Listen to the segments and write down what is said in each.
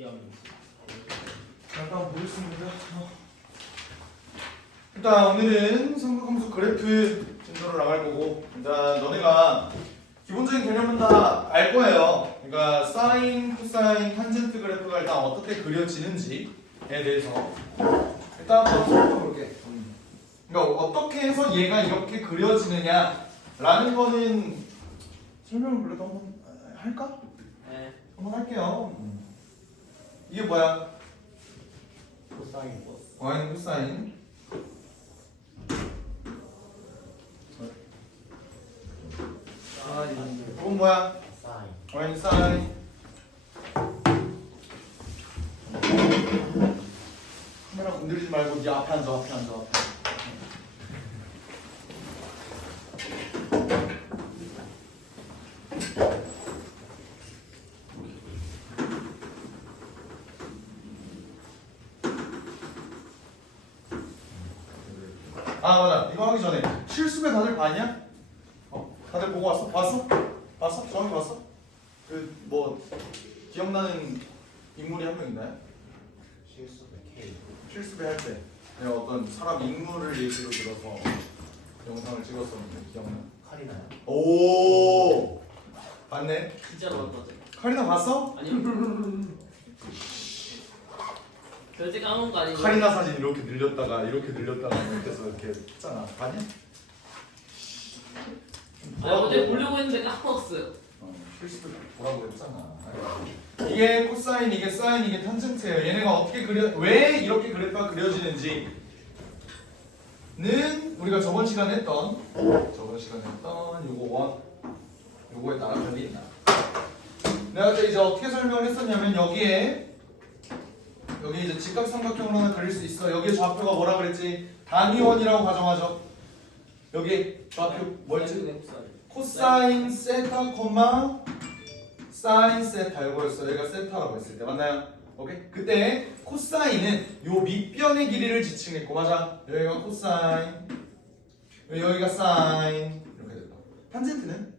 잠깐 보겠습니다. 일단 오늘은 삼각함수 그래프 진도를 나갈 거고, 일단 너네가 기본적인 개념은 다 알 거예요. 그러니까 사인, 코사인, 탄젠트 그래프가 일단 어떻게 그려지는지에 대해서 일단 한번 살펴볼게. 그러니까 어떻게 해서 얘가 이렇게 그려지느냐라는 거는 설명을 그래도 한번 할까? 네. 한번 할게요. 이게 뭐야? 코사인 버스. 와인 코사인. 이건 뭐야? 사인. 와인 사인. 카메라 건드리지 말고 네 앞에 앉아, 앞에 앉아, 앞에. 아 맞아, 이거 하기 전에 실습에 다들 봤냐? 다들 보고 왔어? 봤어? 봤어? 정확히 봤어? 그 뭐 기억나는 인물이 한 명 있나요? 실수의 K. 실습에 할 때 내가 어떤 사람 인물을 예시로 들어서 영상을 찍었었는데 기억나? 칼이나요? 오 봤네? 진짜로 봤거든. 카리나 봤어? 아니요. 절대 까먹은 거 아니에요? 카리나 사진 이렇게 늘렸다가 이렇게 해서 이렇게 했잖아. 봤냐? 아 어제 보려고 했는데 까먹었어요. 실습을 보라고 했잖아. 이게 코사인, 이게 사인, 이게 탄젠트예요. 얘네가 어떻게 왜 이렇게 그래프가 그려지는지는 우리가 저번 시간에 했던 요거에 따라 달린다. 내가 이제 어떻게 설명을 했었냐면 여기 이제 직각삼각형으로 하나 그릴 수 있어. 여기에 좌표가 뭐라 그랬지? 단위원이라고 가정하죠. 여기 좌표 뭐였지? 코사인 세타 콤마 사인 세타 이거였어. 얘가 세타라고 했을 때 맞나요? 오케이? 그때 코사인은 요 밑변의 길이를 지칭했고 맞아? 여기가 코사인 여기가 사인 이렇게 됐다. 탄젠트는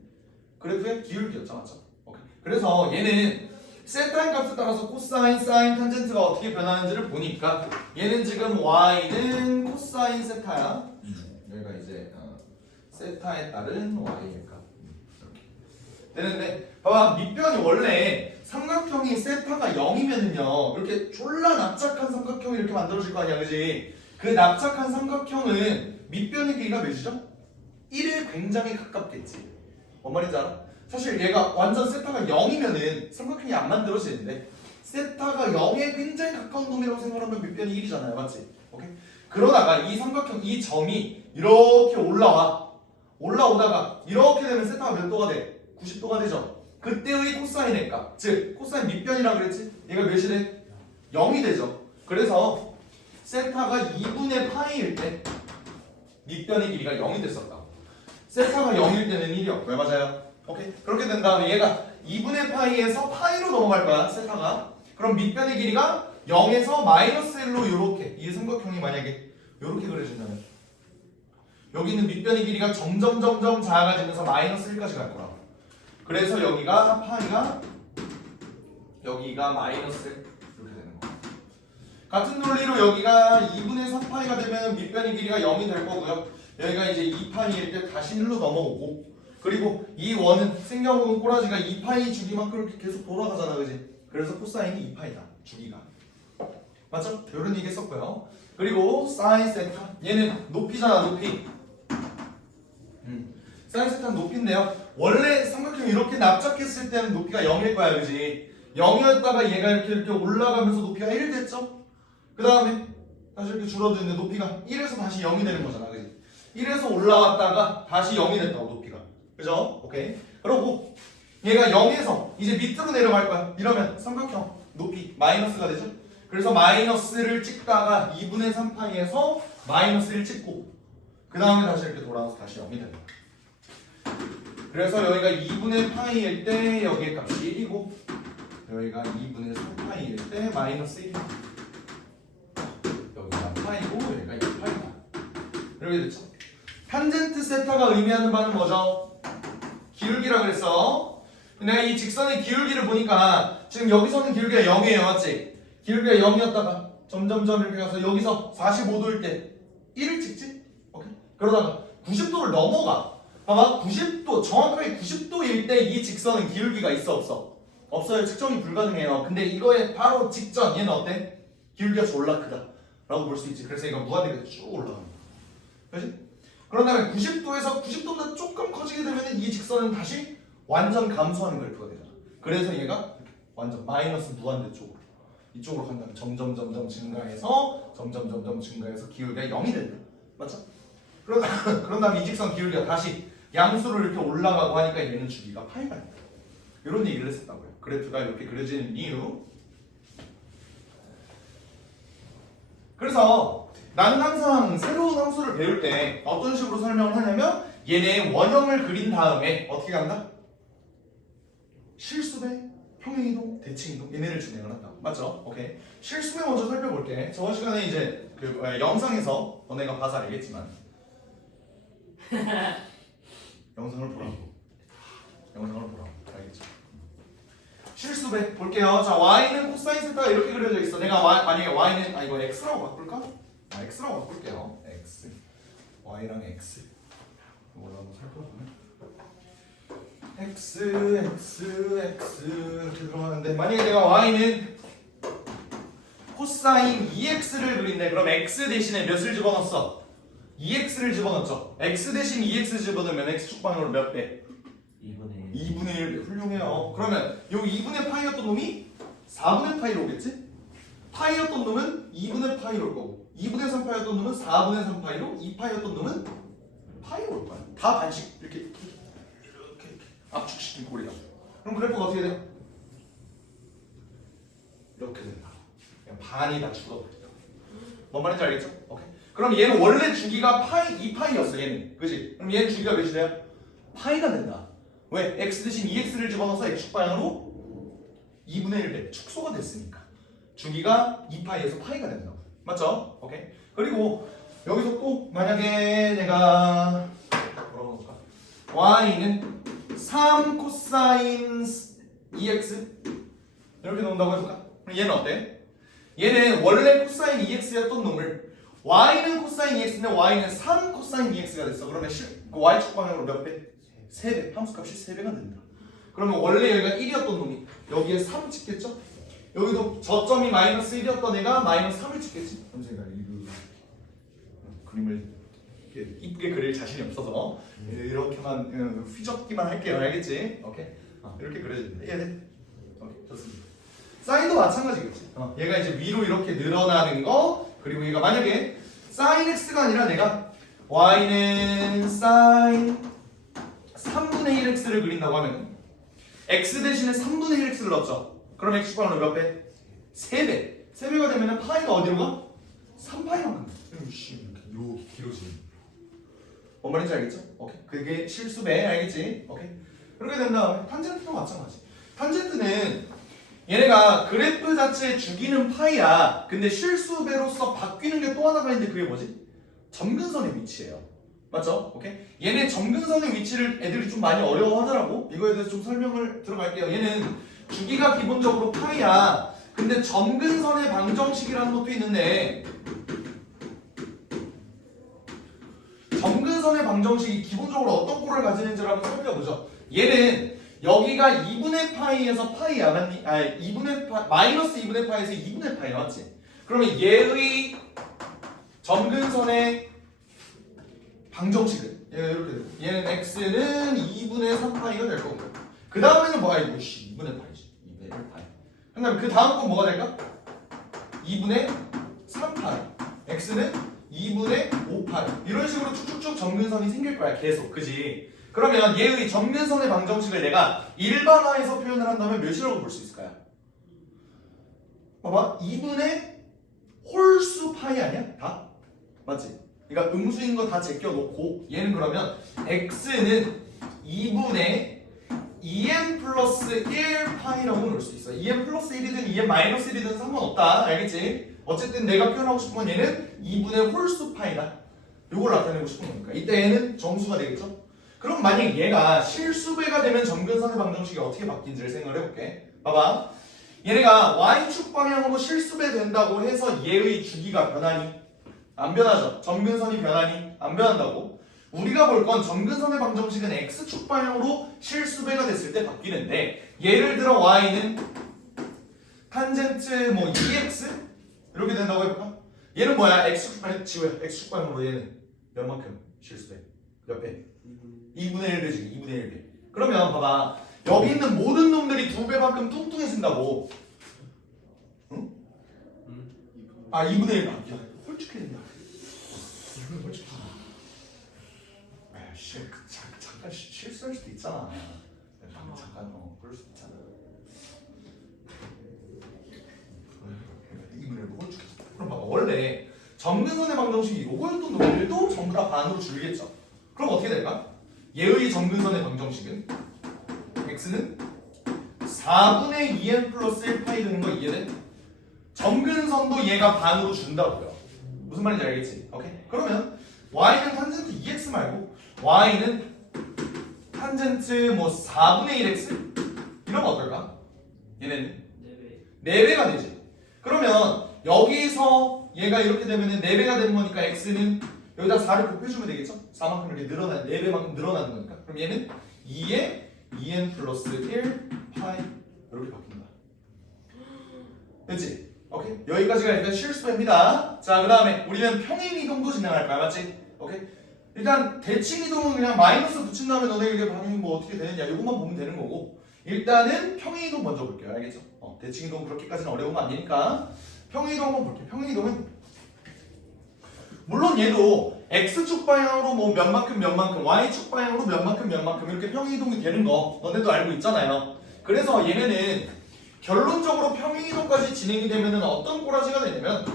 그래프의 기울기였죠. 맞죠? 오케이. 그래서 얘는 세타인 값에 따라서 코사인, 사인, 탄젠트가 어떻게 변하는지를 보니까 얘는 지금 y는 코사인 세타야. 여기가 이제 세타에 따른 y의 값 이렇게 되는데 봐봐, 밑변이 원래 삼각형이 세타가 0이면은요 이렇게 졸라 납작한 삼각형이 이렇게 만들어질 거 아니야, 그지? 그 납작한 삼각형은 밑변의 길이가 몇이죠? 1에 굉장히 가깝겠지. 뭔 말인지 알아? 사실 얘가 완전 세타가 0이면은 삼각형이 안 만들어지는데 세타가 0에 굉장히 가까운 놈이라고 생각하면 밑변이 1이잖아요, 맞지? 오케이? 그러다가 이 삼각형 이 점이 이렇게 올라오다가 이렇게 되면 세타가 몇 도가 돼? 90도가 되죠. 그때의 코사인의 값, 즉 코사인 밑변이라 그랬지? 얘가 몇이 돼? 0이 되죠. 그래서 세타가 2분의 파이일 때 밑변의 길이가 0이 됐었다. 세타가 0일 때는 1이었고, 왜 맞아요? 오케이? 그렇게 된 다음에 얘가 2분의 파이에서 파이로 넘어갈 거야, 세타가. 그럼 밑변의 길이가 0에서 마이너스 1로 요렇게, 이 삼각형이 만약에 요렇게 그려진다면 여기 있는 밑변의 길이가 점점 작아지면서 마이너스 1까지 갈 거라고. 그래서 여기가 파이가 여기가 마이너스 1 이렇게 되는 거야. 같은 논리로 여기가 2분의 3파이가 되면 밑변의 길이가 0이 될 거고요. 여기가 이제 2파이일 때 다시 1로 넘어오고, 그리고 이 원은 생겨먹은 꼬라지가 2파이 주기만큼 이렇게 계속 돌아가잖아, 그지? 그래서 코사인이 2파이다, 주기가. 맞죠? 이런 얘기 했었고요. 그리고 사인 세타, 얘는 높이잖아, 높이. 사인 세타는 높이인데요. 원래 삼각형이 이렇게 납작했을 때는 높이가 0일 거야, 그지? 0이었다가 얘가 이렇게 올라가면서 높이가 1 됐죠? 그 다음에 다시 이렇게 줄어드는데 높이가 1에서 다시 0이 되는 거잖아, 그지? 1에서 올라왔다가 다시 0이 됐다고, 높이가. 그죠? 오케이. 그러고 얘가 0에서 이제 밑으로 내려갈 거야. 이러면 삼각형 높이 마이너스가 되죠? 그래서 마이너스를 찍다가 2분의 3파이에서 마이너스를 찍고 그 다음에 다시 이렇게 돌아와서 다시 0이 되는 거야. 그래서 여기가 2분의 파이일 때 여기의 값이 1이고 여기가 2분의 3파이일 때 마이너스 1이고 여기가 파이고 여기가 2파이다. 이렇게 됐죠? 탄젠트 세타가 의미하는 바는 뭐죠? 기울기라 그랬어. 내가 이 직선의 기울기를 보니까 지금 여기서는 기울기가 0이에요, 맞지? 기울기가 0이었다가 점점점 이렇게 가서 여기서 45도일 때 1을 찍지? 오케이? 그러다가 90도를 넘어가. 봐봐, 90도, 정확하게 90도일 때 이 직선은 기울기가 있어, 없어? 없어요. 측정이 불가능해요. 근데 이거에 바로 직전, 얘는 어때? 기울기가 졸라 크다 라고 볼 수 있지. 그래서 이거 무한대로 쭉 올라가는 거야. 그렇지? 그런 다음에 90도에서 90도보다 조금 커지게 되면 이 직선은 다시 완전 감소하는 그래프가 되잖아. 그래서 얘가 완전 마이너스 무한대 쪽으로 이쪽으로 간다면 점점 증가해서 기울기가 0이 된다. 맞죠? 그런 다음에 이 직선 기울기가 다시 양수로 이렇게 올라가고 하니까 얘는 주기가 파이가 된다. 이런 얘기를 했었다고요. 그래프가 이렇게 그려지는 이유. 그래서 나는 항상 새로운 함수를 배울 때 어떤 식으로 설명을 하냐면 얘네 원형을 그린 다음에 어떻게 간다? 실수배, 평행이동, 대칭이동 얘네를 진행을 한다. 맞죠? 오케이. 실수배 먼저 살펴볼게. 저번 시간에 이제 그 영상에서 너네가 봐서 알겠지만 영상을 보라고. 알겠죠? 실수배 볼게요. 자, y는 코사인 세타가 이렇게 그려져 있어. 내가 만약에 y는 이거 x라고 바꿀까? x라고 바꿀게요. x, y랑 x. 이걸로 한번 살펴보면 x 이렇게 들어가는데 만약에 내가 y는 코사인 2x를 그린대. 그럼 x 대신에 몇을 집어넣었어? 2x를 집어넣었죠. x 대신 2x 집어넣으면 x축 방향으로 몇 배? 2분의 1 훌륭해요. 그러면 요 2분의 파이였던 놈이 4분의 파이로 오겠지? 파이였던 놈은 2분의 파이로 올 거고 2분의 3파이였던 놈은 4분의 3파이로 2파이였던 놈은 파이로 올 거야. 다 반씩 이렇게 압축시킨 꼴이다. 그럼 그래프가 어떻게 돼요? 이렇게 된다. 그냥 반이 다 죽어버린다. 뭔 말인지 알겠죠? 오케이. 그럼 얘는 원래 주기가 파이 2파이였어 얘는. 그지? 그럼 얘는 주기가 몇이 돼요? 파이가 된다. 왜? x 대신 2x를 집어넣어서 x축 방향으로 2분의 1배 축소가 됐으니까 주기가 2파이에서 파이가 된다고. 맞죠? 오케이. 그리고 여기서 또 만약에 내가 뭐라고 할까? y는 3 코사인 2x 이렇게 넣는다고 해볼까? 그럼 얘는 어때? 얘는 원래 코사인 2x였던 놈을 y는 코사인 2x인데 y는 3 코사인 2x가 됐어. 그러면 그 y축 방향으로 몇 배? 3배. 함수값이 3배가 된다. 그러면 원래 여기가 1이었던 놈이 여기에 3 찍겠죠? 여기도 저점이 마이너스 1이었던 애가 마이너스 3을 찍겠지? 선생님가 그림을 이쁘게 그릴 자신이 없어서 이렇게만 휘젓기만 할게요. 알겠지? 오케이? 이렇게 그려집니다. 이해돼? 오케이, 좋습니다. 사인도 마찬가지겠지. 얘가 이제 위로 이렇게 늘어나는 거 그리고 얘가 만약에 사인 x가 아니라 내가 y는 사인 3분의 1x를 그린다고 하면 x 대신에 3분의 1x를 넣었죠. 그럼 x축방으로 몇 배? 3배. 3배가 되면 파이가 어디로 가? 3파이로 간다. 이렇게 길어지는. 뭔 말인지 알겠죠? 오케이. 그게 실수배 알겠지? 오케이. 그렇게 된 다음에 탄젠트도 마찬가지. 탄젠트는 얘네가 그래프 자체의 주기는 파이야. 근데 실수배로서 바뀌는 게 또 하나가 있는데 그게 뭐지? 점근선의 위치예요. 맞죠? 오케이? 얘네 점근선의 위치를 애들이 좀 많이 어려워하더라고. 이거에 대해서 좀 설명을 들어갈게요. 얘는 주기가 기본적으로 파이야. 근데 점근선의 방정식이라는 것도 있는데 점근선의 방정식이 기본적으로 어떤 꼴을 가지는지를 한번 살펴보죠. 얘는 여기가 2분의 파이에서 파이야. 맞니? 마이너스 2분의 파이에서 2분의 파이 맞지? 그러면 얘의 점근선의 방정식을 이렇게 되고 얘는 x는 2분의 3파이가 될 거고 그 다음에는 뭐가 있고 2분의 파이지. 2분의 1파이. 그 다음에 그 다음 건 뭐가 될까? 2분의 3파이. x는 2분의 5파이. 이런 식으로 쭉쭉쭉 점근선이 생길 거야. 계속. 그지? 그러면 얘의 점근선의 방정식을 내가 일반화해서 표현을 한다면 몇이라고 볼 수 있을까요? 봐봐. 2분의 홀수 파이 아니야? 다? 맞지? 그러니까 음수인 거 다 제껴놓고 얘는 그러면 x는 2분의 2n 플러스 1 파이라고 넣을 수 있어. 2n 플러스 1이든 2n 마이너스 1이든 상관없다. 알겠지? 어쨌든 내가 표현하고 싶은 건 얘는 2분의 홀수 파이다. 이걸 나타내고 싶은 거니까. 이때 얘는 정수가 되겠죠? 그럼 만약 얘가 실수배가 되면 점근선의 방정식이 어떻게 바뀐지를 생각을 해볼게. 봐봐. 얘네가 y축 방향으로 실수배 된다고 해서 얘의 주기가 변하니? 안 변하죠. 점근선이 변하니? 안 변한다고. 우리가 볼 건 점근선의 방정식은 x축 방향으로 실수배가 됐을 때 바뀌는데 예를 들어 y는 탄젠트 뭐 2x 이렇게 된다고 해볼까? 얘는 뭐야? x축 방향 지워야 x축 방향으로 얘는 몇만큼 실수배? 몇 배? 2분의 1배 지금 2분의 1배. 그러면 봐봐. 여기 있는 모든 놈들이 2배만큼 뚱뚱해진다고. 응? 아 2분의 1. 야 홀쭉해진다. 잠깐 실수할 수도 있잖아. 잠깐 그럴 수도 있잖아. 2분의 1로 홀쭉해져. 그럼 봐봐. 원래 점근선의 방정식이 요거였던 놈들도 전부 다 반으로 줄겠죠. 그럼 어떻게 될까? 얘의 점근선의 방정식은 x는 4분의 2n 플러스 1파이 되는 거 이해돼? 점근선도 얘가 반으로 준다고요. 무슨 말인지 알겠지? 오케이? 그러면 y는 탄젠트 2x 말고 y는 탄젠트 뭐 4분의 1x? 이러면 어떨까? 얘네는 4배가 되지. 그러면 여기서 얘가 이렇게 되면은 4배가 되는 거니까 x는 여기다 4를 곱해주면 되겠죠? 4만큼 이렇게 늘어나는 4배만큼 늘어나는 거니까. 그럼 얘는 2에 2n 플러스 1 파이 이렇게 바뀐다. 됐지? 오케이? 여기까지가 일단 실수입니다. 자, 그 다음에 우리는 평행 이동도 진행할 거야, 맞지? 오케이? 일단 대칭 이동은 그냥 마이너스 붙인 다음에 너네 이게 반응이 뭐 어떻게 되느냐 이것만 보면 되는 거고 일단은 평행 이동 먼저 볼게요. 알겠죠? 대칭 이동 그렇게까지는 어려운 거 아니니까 평행 이동 한번 볼게요. 평행 이동은 물론 얘도 x축 방향으로 뭐 몇만큼 y축 방향으로 몇만큼 이렇게 평행 이동이 되는 거 너네도 알고 있잖아요. 그래서 얘네는 결론적으로 평행 이동까지 진행이 되면은 어떤 꼬라지가 되냐면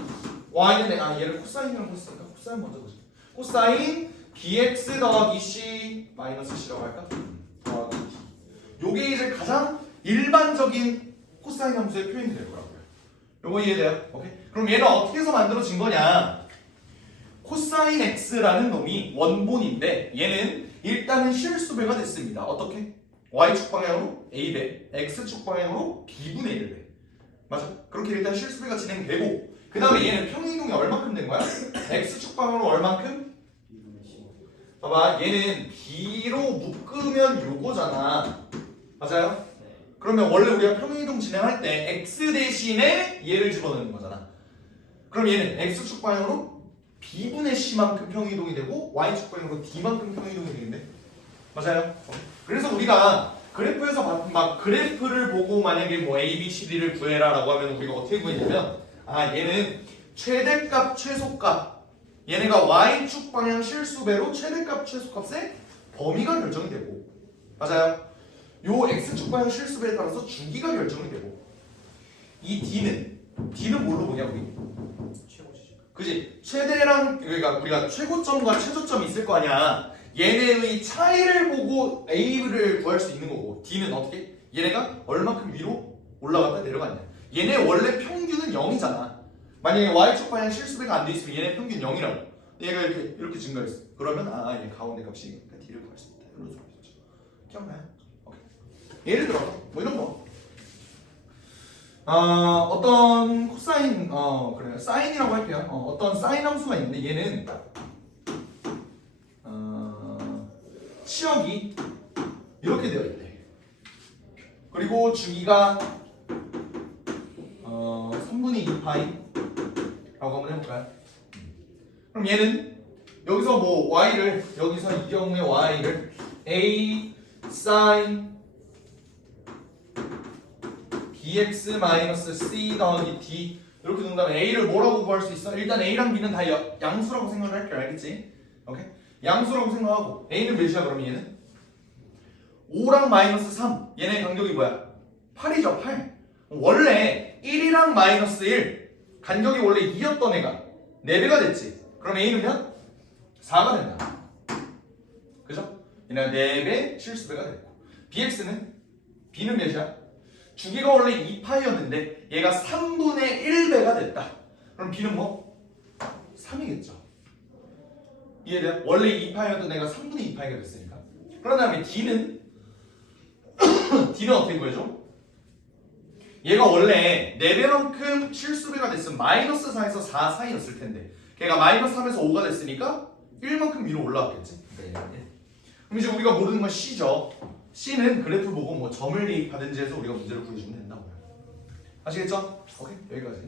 y는 얘를 코사인이라고 했으니까 코사인 먼저 보자. 코사인 bx 더하기 c 마이너스 c라고 할까? 더하기 d. 요게 이제 가장 일반적인 코사인 함수의 표현이 될 거라고요. 요거 이해돼요? 오케이? 그럼 얘는 어떻게 해서 만들어진 거냐? 코사인 x라는 놈이 원본인데 얘는 일단은 실수배가 됐습니다. 어떻게? y축 방향으로 a배, x축 방향으로 b분의 1배. 맞아? 그렇게 일단 실수배가 진행되고 그 다음에 얘는 평행이동이 얼마큼 된 거야? x축 방향으로 얼만큼? 봐봐 얘는 b로 묶으면 요거잖아. 맞아요? 그러면 원래 우리가 평행이동 진행할 때 x 대신에 얘를 집어넣는 거잖아. 그럼 얘는 x축 방향으로 b분의 c만큼 평행이동이 되고 y축 방향으로 d만큼 평행이동이 되는데 맞아요? 그래서 우리가 그래프에서 막 그래프를 보고 만약에 뭐 a, b, c, d를 구해라 라고 하면 우리가 어떻게 구했냐면 얘는 최대값, 최소값 얘네가 y축 방향 실수배로 최대값, 최소값의 범위가 결정이 되고 맞아요? 요 x축 방향 실수배에 따라서 주기가 결정이 되고 이 d는 뭘로 보냐 우리? 그지? 최대랑 그러니까 우리가 최고점과 최저점이 있을 거 아니야. 얘네의 차이를 보고 a를 구할 수 있는 거고 d는 어떻게? 얘네가 얼마큼 위로 올라갔다 내려갔냐. 얘네 원래 평균은 0이잖아. 만약에 y축 방향 실수배가 안 돼 있으면 얘네 평균 0이라고. 얘가 이렇게 증가했어. 그러면 얘 가운데 값이니까 d를 구할 수 있다. 이런 소리죠. 기억나요? 오케이. 예를 들어 뭐 이런 거. 어떤 코사인 그래요. 사인이라고 할게요. 어떤 사인 함수가 있는데 얘는 치역이 이렇게 되어 있대. 그리고 주기가 3분의 2파이라고 한번 해볼까요? 그럼 얘는 여기서 뭐 y를 여기서 이 경우에 y를 a sin bx-c 더하기 d 이렇게 둔 다음에 a를 뭐라고 구할 수 있어? 일단 a랑 b는 다 양수라고 생각을 할게. 알겠지? 오케이? 양수라고 생각하고 a는 몇이야 그러면 얘는? 5랑 마이너스 3 얘네 간격이 뭐야? 8이죠 8. 원래 1이랑 마이너스 1 간격이 원래 2였던 애가 4배가 됐지. 그럼 a는 몇? 4가 된다. 그죠? 얘네가 4배 실수배가 됐고 b는 몇이야? 주기가 원래 2파이였는데 얘가 3분의 1배가 됐다. 그럼 b는 뭐? 3이겠죠. 이해돼요? 원래 2파이였던 애가 3분의 2파이가 됐으니까. 그런 다음에 d는 어떻게 구해줘? 얘가 원래 4배만큼 실수배가 됐으면 마이너스 4에서 4 사이였을 텐데 걔가 마이너스 3에서 5가 됐으니까 1만큼 위로 올라왔겠지. 네. 그럼 이제 우리가 모르는 건 C죠. C는 그래프 보고 뭐 점을 대입하든지 해서 우리가 문제를 구해주면 된다고요. 아시겠죠? 오케이, 여기까지.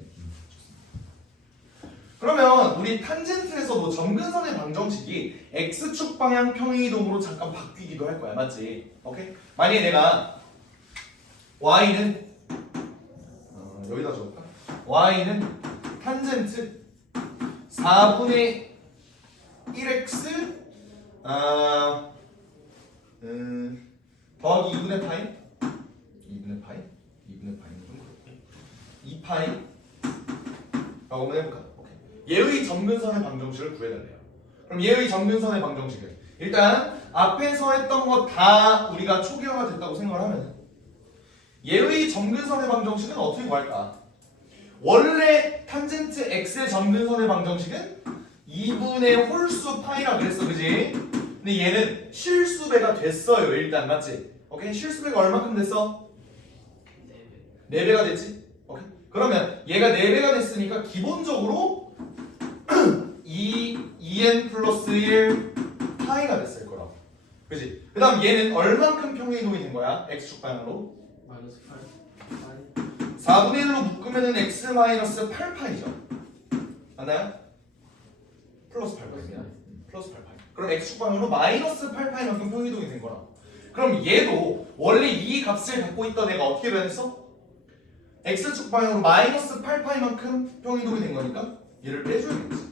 그러면 우리 탄젠트에서도 점근선의 방정식이 x축 방향 평행이동으로 잠깐 바뀌기도 할 거야, 맞지? 오케이? 만약에 내가 y는 여기다 적을까? y는 탄젠트 4분의 1x 더하기 2분의 파이 2분의 파이 2분의 파이는 좀 그렇고 2파이 라고 한번 해볼까? 오케이. 얘의 점근선의 방정식을 구해달래요. 그럼 얘의 점근선의 방정식은 일단 앞에서 했던 거 다 우리가 초기화가 됐다고 생각을 하면 얘의 점근선의 방정식은 어떻게 구할까? 원래 탄젠트 x의 점근선의 방정식은 2분의 홀수 파이라 그랬어, 그지? 근데 얘는 실수배가 됐어요, 일단. 맞지? 오케이? 실수배가 얼마큼 됐어? 4배가 됐지? 오케이? 그러면 얘가 4배가 됐으니까 기본적으로 2n 플러스 1 파이가 됐을 거라고. 그지? 그 다음 얘는 얼만큼 평행이동이 된 거야? x축 방향으로? 마이너스 8. 4분의 1로 묶으면은 x 마이너스 8파이죠. 맞나요? 플러스 8파이야. 플러스 8파이. 그럼 x축 방향으로 마이너스 8파이만큼 평행이동이 된 거라. 그럼 얘도 원래 이 값을 갖고 있던 애가 어떻게 변했어? x축 방향으로 마이너스 8파이만큼 평행이동이 된 거니까 얘를 빼줘야겠지.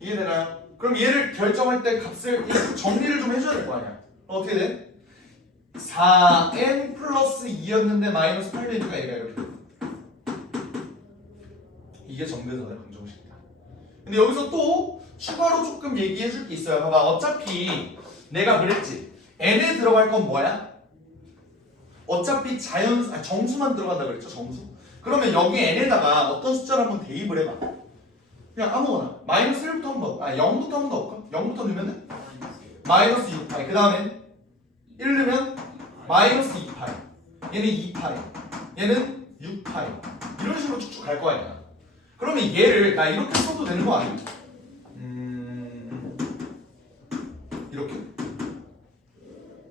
이해되나요? 그럼 얘를 결정할 때 값을 정리를 좀 해줘야 될 거 아니야. 어떻게 돼? 4n 플러스 2였는데 마이너스 8되니까 얘가 이렇게 돼. 이게 점근선의 방정식이다. 근데 여기서 또 추가로 조금 얘기해 줄 게 있어요. 봐봐, 어차피 내가 그랬지. n에 들어갈 건 뭐야? 어차피 정수만 들어간다 그랬죠, 정수. 그러면 여기 n에다가 어떤 숫자를 한번 대입을 해봐. 그냥 아무거나. 마이너스 1부터 한번 넣어. 0부터 한번 넣을까? 0부터 넣으면은 마이너스 6파이. 그 다음에 1 넣으면 마이너스 2파이. 얘는 2파이. 얘는 6파이. 이런 식으로 쭉쭉 갈 거 아니야. 그러면 얘를 나 이렇게 써도 되는 거 아니야?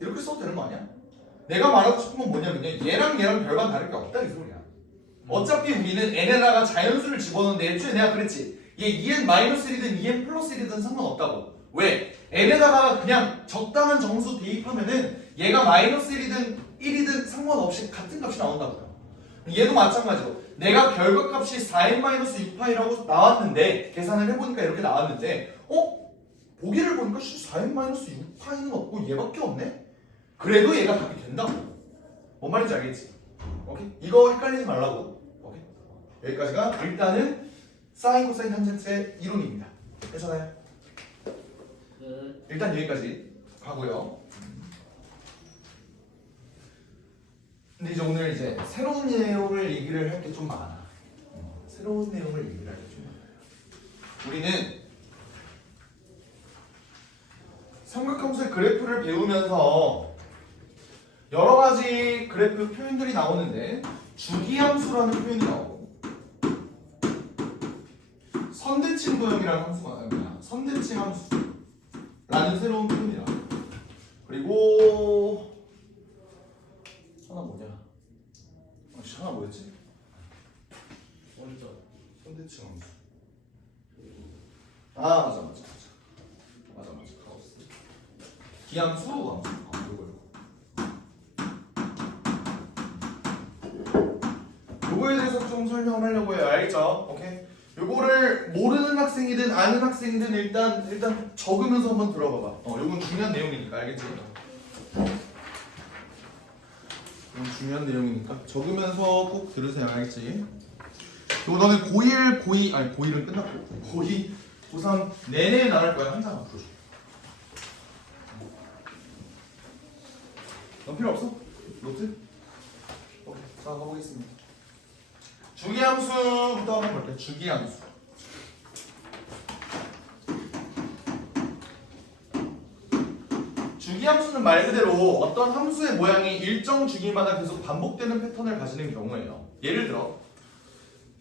이렇게 써도 되는 거 아니야? 내가 말하고 싶은 건 뭐냐면요, 얘랑 별반 다를 게 없다 이 소리야. 어차피 우리는 n에다가 자연수를 집어넣는데 애초에 내가 그랬지, 얘 2n-1이든 2n 플러스 1이든 상관없다고. 왜? n에다가 그냥 적당한 정수 대입하면은 얘가 마이너스 1이든 1이든 상관없이 같은 값이 나온다고요. 얘도 마찬가지로 내가 결과값이 4n-6파이라고 나왔는데 계산을 해보니까 이렇게 나왔는데 보기를 보니까 4n-6파이는 없고 얘밖에 없네? 그래도 얘가 답이 된다고. 뭔 말인지 알겠지? 오케이? 이거 헷갈리지 말라고. 오케이? 여기까지가 일단은 사인, 코사인, 탄젠트의 이론입니다. 괜찮아요? 일단 여기까지 가고요. 근데 이제 오늘 이제 새로운 내용을 얘기를 할 게 좀 많아. 새로운 내용을 얘기를 할 게 좀 많아요. 우리는 삼각함수의 그래프를 배우면서 여러 가지 그래프 표현들이 나오는데 주기함수라는 표현이 나오고 선대칭 도형이라는 함수가 나옵니다. 선대칭 함수라는 새로운 표현이 나와요. 그리고 하나 뭐냐? 하나 뭐였지? 먼저 선대칭 함수. 맞아. 카오스. 기함수 함수. 요거에 대해서 좀 설명을 하려고 해요. 알겠죠? 오케이. 요거를 모르는 학생이든 아는 학생이든 일단 적으면서 한번 들어봐봐. 요건 중요한 내용이니까. 알겠지? 이건 중요한 내용이니까 적으면서 꼭 들으세요. 알겠지? 요거 너네 고1은 끝났고 고2, 고3 내내 나갈 거야. 한 장만 풀어줘. 넌 필요 없어? 노트? 오케이. 자, 가보겠습니다. 주기함수부터 한번 볼게요. 주기함수. 주기함수는 말 그대로 어떤 함수의 모양이 일정 주기마다 계속 반복되는 패턴을 가지는 경우예요. 예를 들어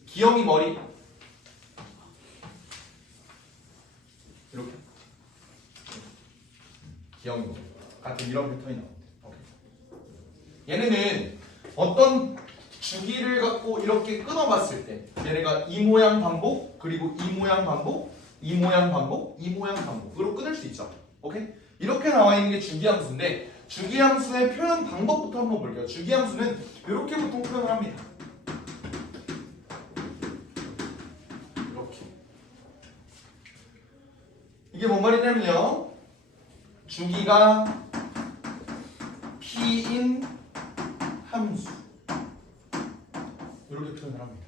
기영이 머리 이렇게 기영이 머리 같은 이런 패턴이 나옵니다. 오케이. 얘네는 어떤 주기를 갖고 이렇게 끊어봤을 때 얘네가 이 모양 반복 그리고 이 모양 반복 이 모양 반복 이 모양 반복으로 끊을 수 있죠. 오케이? 이렇게 나와 있는 게 주기함수인데 주기함수의 표현 방법부터 한번 볼게요. 주기함수는 이렇게 보통 표현을 합니다. 이렇게. 이게 뭔 말이냐면요. 주기가 p인 함수. 이렇게 표현을 합니다.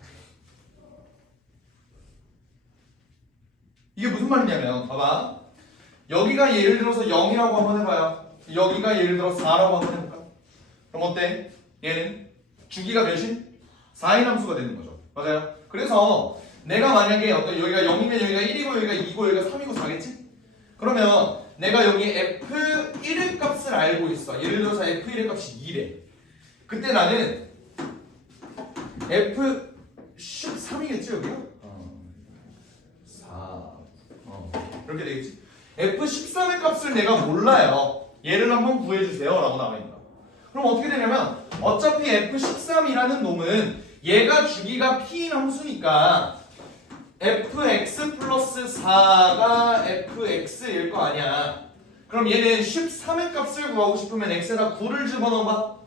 이게 무슨 말이냐면 봐봐. 여기가 예를 들어서 0이라고 한번 해봐요. 여기가 예를 들어 4라고 한번 해볼까? 그럼 어때? 얘는 주기가 몇인? 4인 함수가 되는 거죠. 맞아요? 그래서 내가 만약에 어떤 여기가 0이면 여기가 1이고 여기가 2고 여기가 3이고 4겠지? 그러면 내가 여기 f1의 값을 알고 있어. 예를 들어서 f1의 값이 2래. 그때 나는 f13이겠지 여기가? 4 이렇게 되겠지? f13의 값을 내가 몰라요. 얘를 한번 구해주세요 라고 나와있다. 그럼 어떻게 되냐면 어차피 f13이라는 놈은 얘가 주기가 p인 함수니까 fx 플러스 4가 fx일 거 아니야. 그럼 얘는 13의 값을 구하고 싶으면 x에다 9를 집어넣어봐.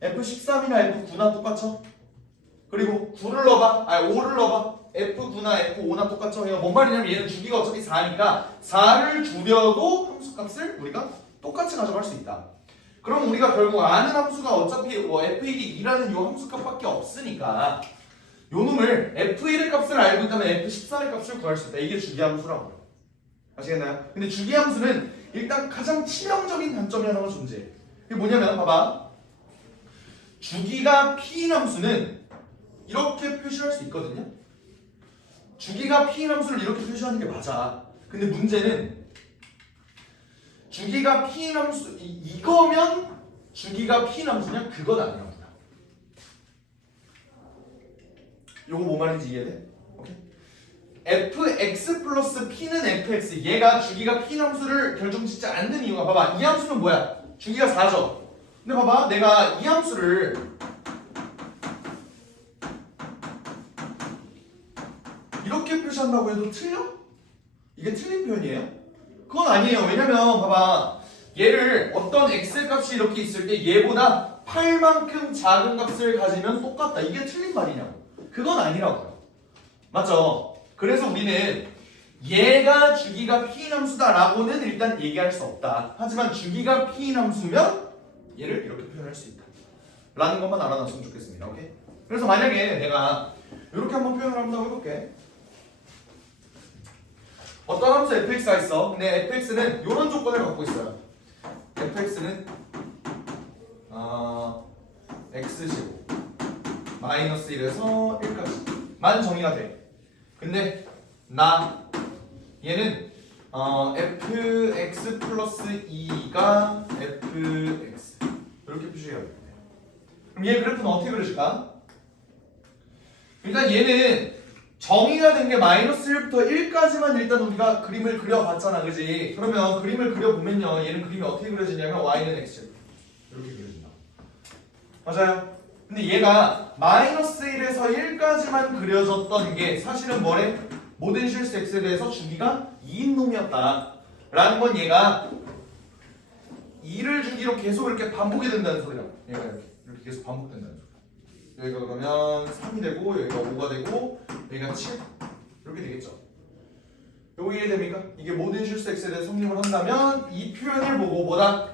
f13이나 f9나 똑같죠? 그리고 9를 넣어봐. 아니 5를 넣어봐. F9나 F5나 똑같죠? 이거 뭔 말이냐면 얘는 주기가 어차피 4니까 4를 줄여도 함수값을 우리가 똑같이 가져갈 수 있다. 그럼 우리가 결국 아는 함수가 어차피 뭐 F1이 2라는 이 함수값밖에 없으니까 요 놈을 F1의 값을 알고 있다면 F13의 값을 구할 수 있다. 이게 주기함수라고 해요. 아시겠나요? 근데 주기함수는 일단 가장 치명적인 단점이 하나가 존재해. 이게 뭐냐면 봐봐. 주기가 P인 함수는 이렇게 표시할 수 있거든요. 주기가 p인 함수를 이렇게 표시하는 게 맞아. 근데 문제는 주기가 p인 함수 이거면 주기가 p인 함수냐? 그건 아니랍니다. 요거 뭐 말인지 이해돼? 오케이? fx 플러스 p는 fx 얘가 주기가 p인 함수를 결정짓지 않는 이유가 봐봐. 이 함수는 뭐야? 주기가 4죠. 근데 봐봐. 내가 이 함수를 이렇게 표시한다고 해도 틀려? 이게 틀린 표현이에요? 그건 아니에요. 왜냐면 봐봐. 얘를 어떤 x 값이 이렇게 있을 때 얘보다 8만큼 작은 값을 가지면 똑같다. 이게 틀린 말이냐고. 그건 아니라고요. 맞죠? 그래서 우리는 얘가 주기가 p인 함수다라고는 일단 얘기할 수 없다. 하지만 주기가 p인 함수면 얘를 이렇게 표현할 수 있다. 라는 것만 알아놨으면 좋겠습니다. 오케이? 그래서 만약에 내가 이렇게 한번 표현을 한번 해볼게. 어떤 함수 fx가 있어. 근데 fx는 이런 조건을 갖고 있어요. fx는 x제곱 마이너스 1에서 1까지만 정의가 돼. 근데 얘는 fx 플러스 2가 fx 이렇게 표시해야 돼. 그럼 얘 그래프는 어떻게 그려질까? 일단 얘는 정의가 된 게 마이너스 1부터 1까지만 일단 우리가 그림을 그려봤잖아, 그지? 그러면 그림을 그려보면요, 얘는 그림이 어떻게 그려지냐면 y는 x 이렇게 그려진다. 맞아요? 근데 얘가 마이너스 1에서 1까지만 그려졌던 게 사실은 뭐래? 모든 실수 x에 대해서 주기가 2인 놈이었다 라는 건 얘가 2를 주기로 계속 이렇게 반복이 된다는 소리라고. 얘가 이렇게 계속 반복된다는 소리. 여기가 그러면 3이 되고 여기가 5가 되고 여기가 7 이렇게 되겠죠. 요거 이해됩니까? 이게 모든 실수 x에 대해 성립을 한다면 이 표현을 보고 뭐다?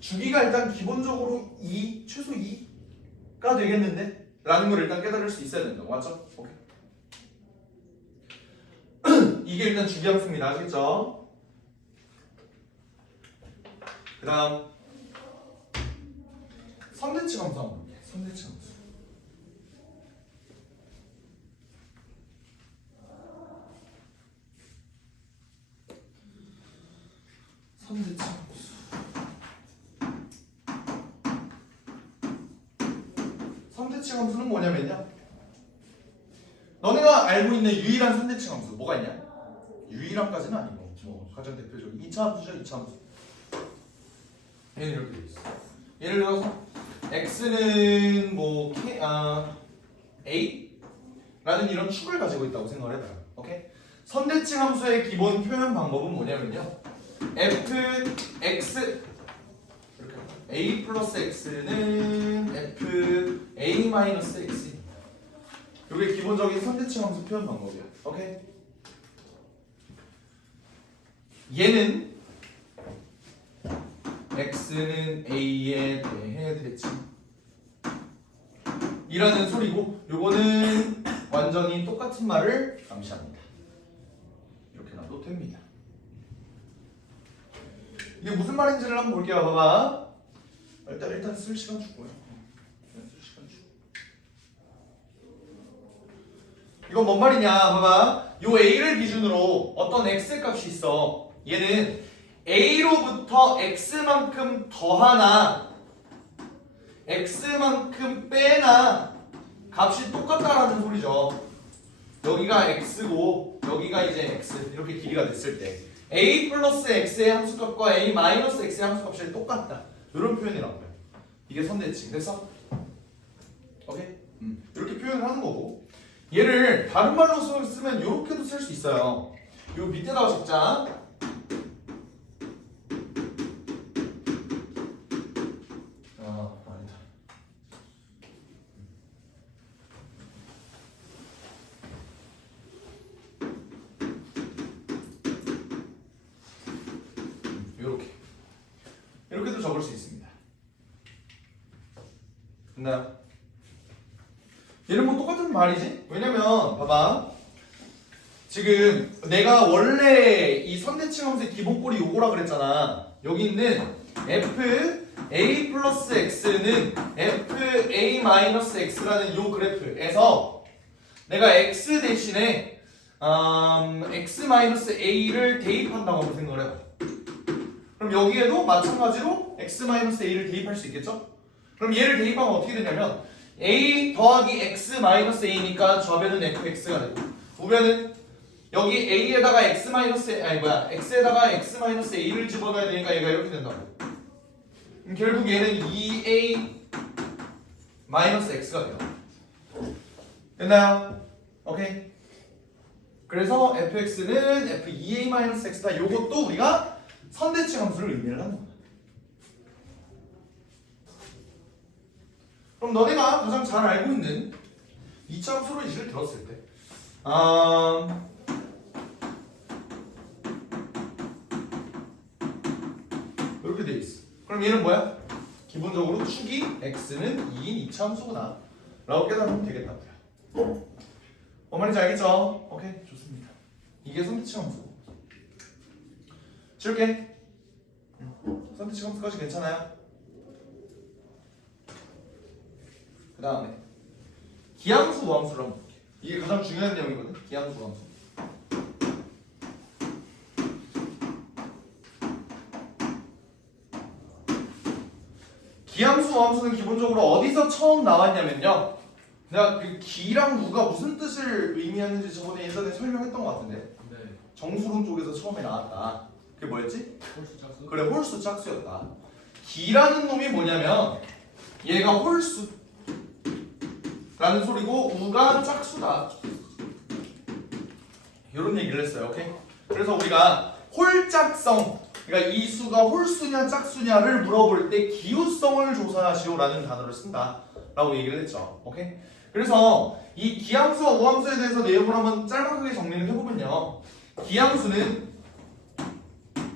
주기가 일단 기본적으로 2, 최소 2가 되겠는데? 라는 걸 일단 깨달을 수 있어야 된다고. 맞죠? 오케이. 이게 일단 주기함수입니다. 아시겠죠? 그 다음 선대치 함수 한번 볼게요. 선대치 함수. 선대치 함수. 선대칭 함수는 뭐냐면요. 너네가 알고 있는 유일한 선대칭 함수 뭐가 있냐? 유일한까지는 아니고 뭐 가장 대표적인 2차 함수죠. 2차 함수. 얘는 이렇게 돼 있어. 예를 들어서 x는 뭐 a라는 이런 축을 가지고 있다고 생각을 해봐요. 오케이? 선대칭 함수의 기본 표현 방법은 뭐냐면요. fx 이렇게 a 플러스 x는 f a 마이너스 x. 이게 기본적인 선대칭 함수 표현 방법이야. 오케이? 얘는 x는 a에 대해 대칭 이라는 소리고, 요거는 완전히 똑같은 말을 암시합니다. 이렇게 놔도 됩니다. 이게 무슨 말인지를 한번 볼게요. 봐봐. 일단 쓸 시간 주고요. 이건 뭔 말이냐? 봐봐. 요 a를 기준으로 어떤 x 값이 있어. 얘는 a로부터 x만큼 더하나 x만큼 빼나 값이 똑같다라는 소리죠. 여기가 x고 여기가 이제 x 이렇게 길이가 됐을 때 a 플러스 x의 함수값과 a 마이너스 x의 함수값이 똑같다. 이런 표현이라고요. 이게 선대칭. 됐어? 오케이? 이렇게 표현을 하는 거고, 얘를 다른 말로 쓰면 이렇게도 쓸 수 있어요. 요 밑에다가 적자. 아니다. 이렇게도 적을 수 있습니다. 됐나요? 얘는 뭐 똑같은 말이지? 왜냐면 봐봐, 지금 내가 원래 이 선대칭 함수의 기본꼴이 요거라 그랬잖아. 여기 있는 f a 플러스 x는 f a 마이너스 x라는 요 그래프에서 내가 x 대신에 x 마이너스 a를 대입한다고 한번 생각을 해봐. 그럼 여기에도 마찬가지로 x 마이너스 a를 대입할 수 있겠죠? 그럼 얘를 대입하면 어떻게 되냐면 a 더하기 x 마이너스 a니까 좌변은 fx가 되고, 우변은 여기 a에다가 x 마이너스 x에다가 x 마이너스 a를 집어넣어야 되니까 얘가 이렇게 된다고. 그럼 결국 얘는 2a 마이너스 x가 돼요. 됐나요? 오케이. 그래서 fx는 f2a 마이너스 x다. 요것도 우리가 선대칭 함수를 의미를 하는 거야. 그럼 너네가 가장 잘 알고 있는 2차 함수로 이식을 들었을 때 이렇게 돼 있어. 그럼 얘는 뭐야? 기본적으로 축이 x는 2인 2차 함수구나 라고 깨달으면 되겠다고요. 뭔 말인지 알겠죠? 오케이, 좋습니다. 이게 선대칭 함수. 지울게. 선대칭 함수까지 괜찮아요? 그 다음에 기함수 우함수를 한번 볼게요. 이게 가장 중요한 내용이거든. 기함수 우함수. 기함수 우함수는 기본적으로 어디서 처음 나왔냐면요, 내가 그 기랑 무가 무슨 뜻을 의미하는지 저번에 예전에 설명했던 것 같은데, 네. 정수론 쪽에서 처음에 나왔다. 그게 뭐였지? 홀수 짝수? 그래, 홀수 짝수였다. 기라는 놈이 뭐냐면 얘가 홀수 라는 소리고 우가 짝수다, 이런 얘기를 했어요. 오케이? 그래서 우리가 홀짝성, 그러니까 이 수가 홀수냐 짝수냐를 물어볼 때 기호성을 조사하시오라는 단어를 쓴다 라고 얘기를 했죠. 오케이? 그래서 이 기함수와 우함수에 대해서 내용을 한번 짤막하게 정리를 해보면요, 기함수는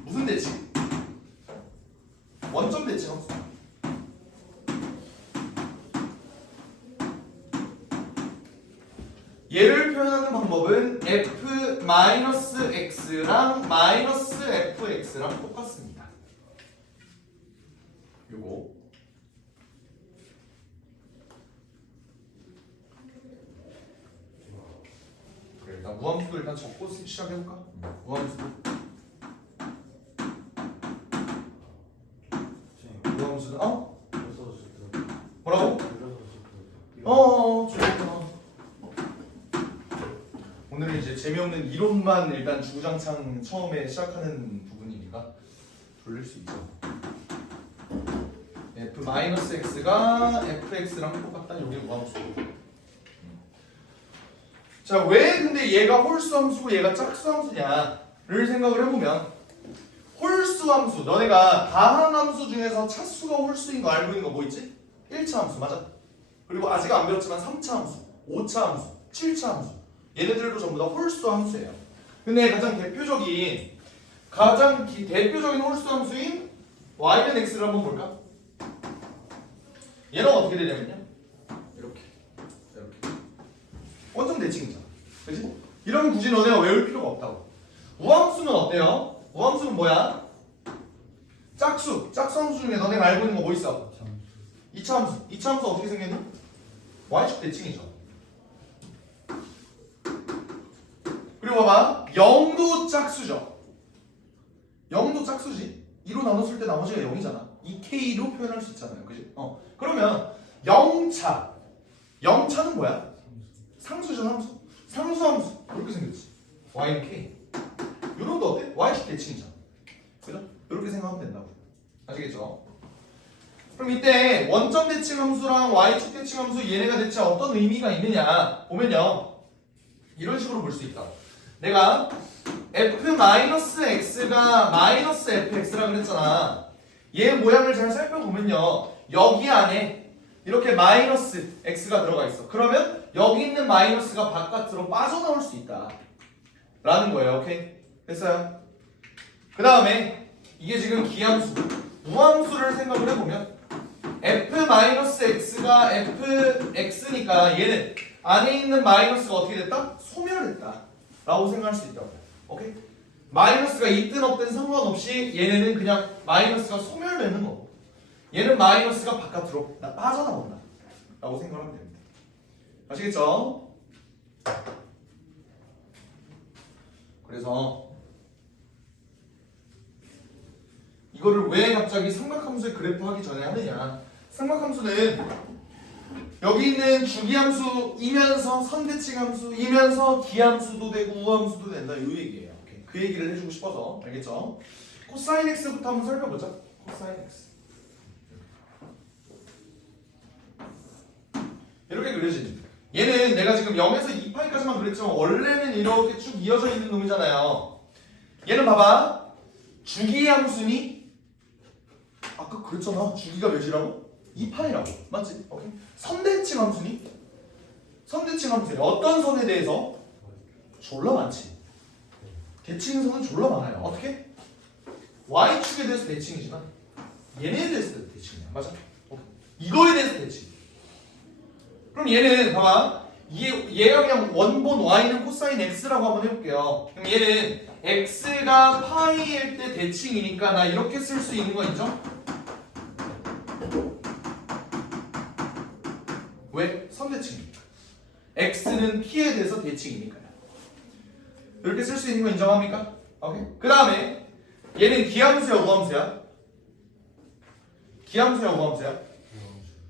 무슨 대칭? 원점 대칭 함수. 얘를 표현하는 방법은 f-x랑 -fx랑 똑같습니다. 요거 그래, 일단 우함수도 일단 적고 시작해볼까? 우함수도 뭐라고? 오늘은 이제 재미없는 이론만 일단 주구장창 처음에 시작하는 부분이니까 돌릴 수 있죠. f-x가 fx랑 똑같다. 이게 무함수. 자, 왜 근데 얘가 홀수함수고 얘가 짝수함수냐를 생각을 해보면 홀수함수, 너네가 다항함수 중에서 차수가 홀수인 거 알고 있는 거 뭐 있지? 1차 함수 맞아? 그리고 아직 안 배웠지만 3차 함수, 5차 함수, 7차 함수 얘네들도 전부 다 홀수 함수예요. 근데 가장 대표적인 홀수 함수인 y는 x를 한번 볼까? 얘는 어떻게 되냐면요 이렇게 원점 대칭이잖아, 그렇지? 이러면 굳이 너네가 외울 필요가 없다고. 우함수는 어때요? 우함수는 뭐야? 짝수함수 중에 너네가 알고 있는 거 뭐 있어? 2차 함수. 2차 함수 어떻게 생겼니? y축 대칭이죠. 그리고 봐봐, 0도 짝수죠. 0도 짝수지. 2로 나눴을 때 나머지가 0이잖아. 2k로 표현할 수 있잖아요, 그지? 그러면 0차는 뭐야? 상수죠, 상수. 상수함수 이렇게 생겼지. y는 k. 요런도 어때? y축 대칭이잖아, 그죠? 이렇게 생각하면 된다고. 아시겠죠? 그럼 이때 원점 대칭 함수랑 y축 대칭 함수 얘네가 대체 어떤 의미가 있느냐 보면요 이런 식으로 볼 수 있다. 내가 f-x가 -fx라 그랬잖아. 얘 모양을 잘 살펴보면요 여기 안에 이렇게 마이너스 x가 들어가 있어. 그러면 여기 있는 마이너스가 바깥으로 빠져나올 수 있다 라는 거예요. 오케이? 됐어요? 그 다음에 이게 지금 기함수, 우함수를 생각을 해보면 f-x가 fx니까 얘는 안에 있는 마이너스가 어떻게 됐다? 소멸됐다 라고 생각할 수 있다고. 오케이? 마이너스가 있든 없든 상관없이 얘네는 그냥 마이너스가 소멸되는 거고 얘는 마이너스가 바깥으로 빠져나온다 라고 생각하면 됩니다. 아시겠죠? 그래서 이거를 왜 갑자기 삼각함수의 그래프 하기 전에 하느냐. 삼각함수는 여기 있는 주기함수이면서 선대칭함수이면서 기함수도 되고 우함수도 된다 이 얘기예요. 오케이. 그 얘기를 해주고 싶어서. 알겠죠? 코사인 x부터 한번 살펴보자. 코사인 x 이렇게 그려지지. 얘는 내가 지금 0에서 2파이까지만 그랬지만 원래는 이렇게 쭉 이어져 있는 놈이잖아요. 얘는 봐봐, 주기함수니 아까 그랬잖아. 주기가 몇이라고? 2파이라고. 맞지? 오케이. 선대칭 함수니? 선대칭 함수니 어떤 선에 대해서? 졸라 많지. 대칭선은 졸라 많아요. 어떻게? y축에 대해서 대칭이지만 얘네에 대해서 대칭이야. 맞아? 오케이. 이거에 대해서 대칭. 그럼 얘는 봐봐, 얘가 그냥 원본 y는 코사인 x라고 한번 해볼게요. 그럼 얘는 x가 파이일 때 대칭이니까 나 이렇게 쓸 수 있는 거 있죠? 왜? 선대칭이니까. x는 p에 대해서 대칭이니까요. 이렇게 쓸 수 있는 거 인정합니까? 오케이. 그 다음에 얘는 기함수야 우함수야? 기함수야 우함수야?